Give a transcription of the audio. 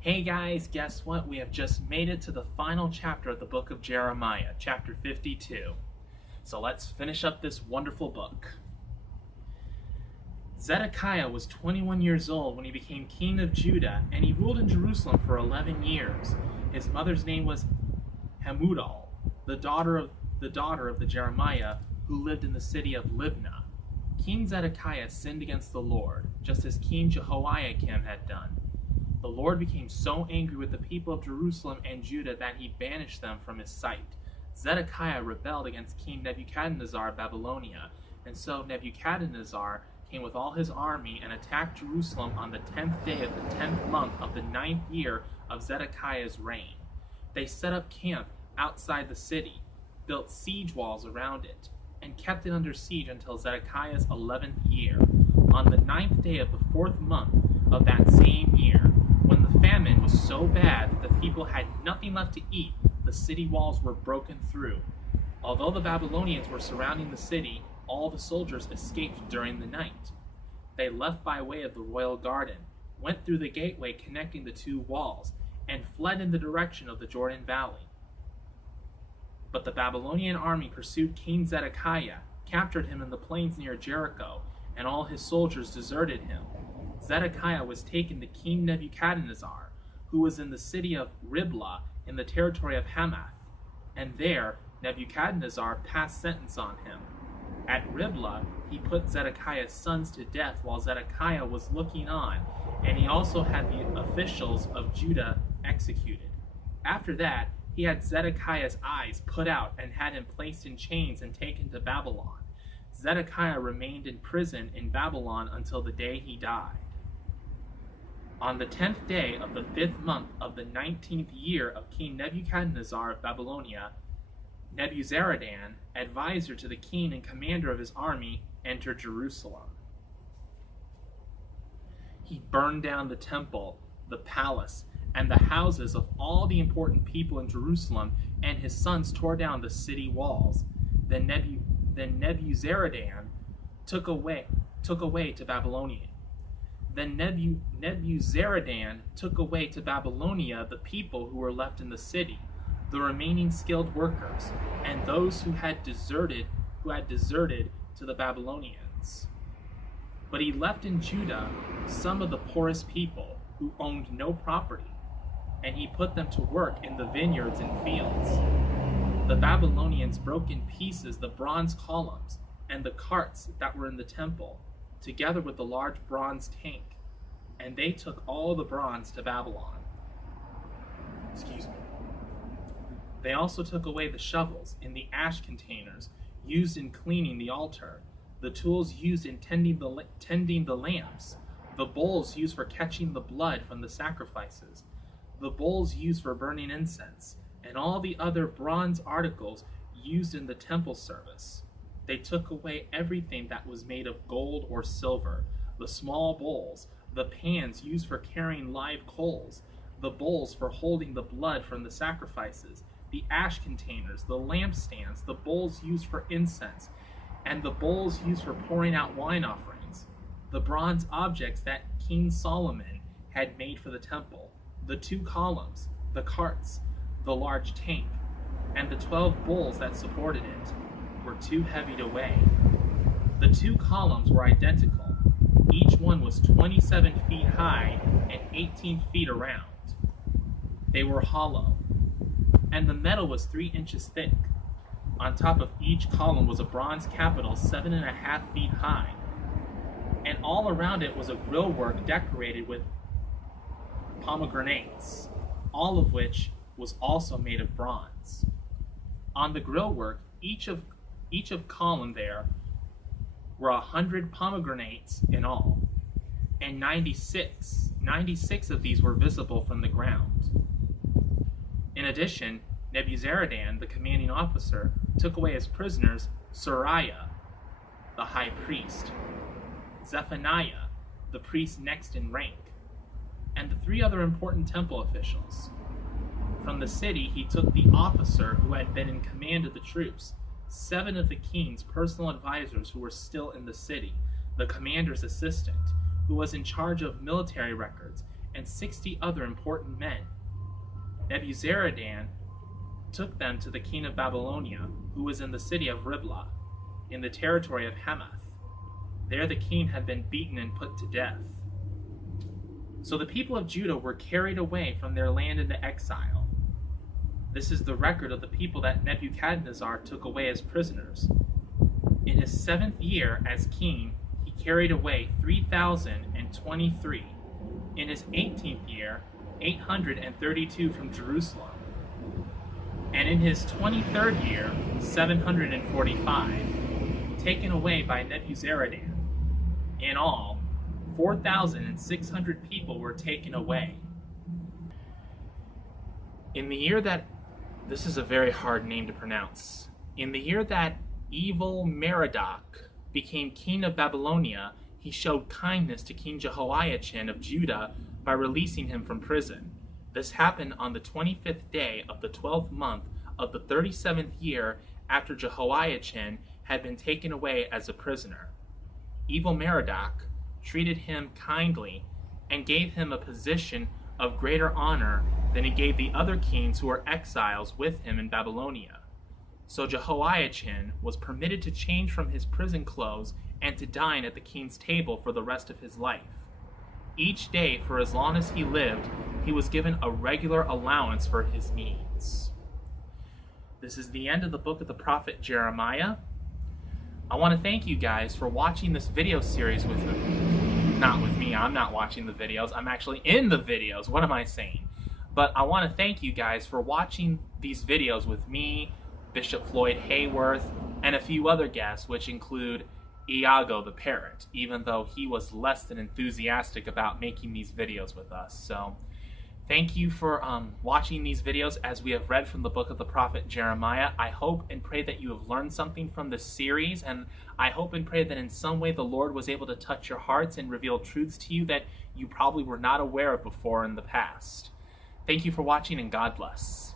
Hey guys, guess what? We have just made it to the final chapter of the book of Jeremiah, chapter 52. So let's finish up this wonderful book. Zedekiah was 21 years old when he became king of Judah, and he ruled in Jerusalem for 11 years. His mother's name was Hamudal, the daughter of the Jeremiah, who lived in the city of Libnah. King Zedekiah sinned against the Lord, just as King Jehoiakim had done. The Lord became so angry with the people of Jerusalem and Judah that he banished them from his sight. Zedekiah rebelled against King Nebuchadnezzar of Babylonia, and so Nebuchadnezzar came with all his army and attacked Jerusalem on the 10th day of the 10th month of the 9th year of Zedekiah's reign. They set up camp outside the city, built siege walls around it, and kept it under siege until Zedekiah's 11th year. On the 9th day of the 4th month of that same year, when the famine was so bad that the people had nothing left to eat, the city walls were broken through. Although the Babylonians were surrounding the city, all the soldiers escaped during the night. They left by way of the royal garden, went through the gateway connecting the two walls, and fled in the direction of the Jordan Valley. But the Babylonian army pursued King Zedekiah, captured him in the plains near Jericho, and all his soldiers deserted him. Zedekiah was taken to King Nebuchadnezzar, who was in the city of Riblah in the territory of Hamath, and there Nebuchadnezzar passed sentence on him. At Riblah, he put Zedekiah's sons to death while Zedekiah was looking on, and he also had the officials of Judah executed. After that, he had Zedekiah's eyes put out and had him placed in chains and taken to Babylon. Zedekiah remained in prison in Babylon until the day he died. On the 10th day of the 5th month of the 19th year of King Nebuchadnezzar of Babylonia, Nebuzaradan, advisor to the king and commander of his army, entered Jerusalem. He burned down the temple, the palace, and the houses of all the important people in Jerusalem, and his sons tore down the city walls. Then Nebuzaradan took away to Babylonia. Then Nebuzaradan took away to Babylonia the people who were left in the city, the remaining skilled workers, and those who had deserted to the Babylonians. But he left in Judah some of the poorest people who owned no property, and he put them to work in the vineyards and fields. The Babylonians broke in pieces the bronze columns and the carts that were in the temple, together with the large bronze tank, and they took all the bronze to Babylon. They also took away the shovels and the ash containers used in cleaning the altar, the tools used in tending the lamps, the bowls used for catching the blood from the sacrifices, the bowls used for burning incense, and all the other bronze articles used in the temple service. They took away everything that was made of gold or silver, the small bowls, the pans used for carrying live coals, the bowls for holding the blood from the sacrifices, the ash containers, the lampstands, the bowls used for incense, and the bowls used for pouring out wine offerings, the bronze objects that King Solomon had made for the temple, the 2 columns, the carts, the large tank, and the 12 bowls that supported it were too heavy to weigh. The 2 columns were identical. Each one was 27 feet high and 18 feet around. They were hollow, and the metal was 3 inches thick. On top of each column was a bronze capital 7.5 feet high, and all around it was a grillwork decorated with pomegranates, all of which was also made of bronze. On the grillwork, each of column there were 100 pomegranates in all, and 96 of these were visible from the ground. In addition, Nebuzaradan, the commanding officer, took away as prisoners Sariah, the high priest, Zephaniah, the priest next in rank, and the 3 other important temple officials. From the city he took the officer who had been in command of the troops, 7 of the king's personal advisors who were still in the city, the commander's assistant, who was in charge of military records, and 60 other important men. Nebuzaradan took them to the king of Babylonia, who was in the city of Riblah, in the territory of Hamath. There the king had been beaten and put to death. So the people of Judah were carried away from their land into exile. This is the record of the people that Nebuchadnezzar took away as prisoners. In his 7th year as king, he carried away 3,023. In his 18th year, 832 from Jerusalem. And in his 23rd year, 745, taken away by Nebuzaradan. In all, 4,600 people were taken away. In the year that, this is a very hard name to pronounce, in the year that evil Merodach became king of Babylonia, he showed kindness to King Jehoiachin of Judah by releasing him from prison. This happened on the 25th day of the 12th month of the 37th year after Jehoiachin had been taken away as a prisoner. Evil Merodach treated him kindly and gave him a position of greater honor than he gave the other kings who were exiles with him in Babylonia. So Jehoiachin was permitted to change from his prison clothes and to dine at the king's table for the rest of his life. Each day, for as long as he lived, he was given a regular allowance for his needs. This is the end of the book of the prophet Jeremiah. I want to thank you guys for watching this video series with me. Not with me, I'm not watching the videos, I'm actually in the videos. What am I saying? But I want to thank you guys for watching these videos with me, Bishop Floyd Hayworth, and a few other guests, which include Iago the parrot, even though he was less than enthusiastic about making these videos with us. So thank you for watching these videos as we have read from the book of the prophet Jeremiah. I hope and pray that you have learned something from this series, and I hope and pray that in some way the Lord was able to touch your hearts and reveal truths to you that you probably were not aware of before in the past. Thank you for watching, and God bless.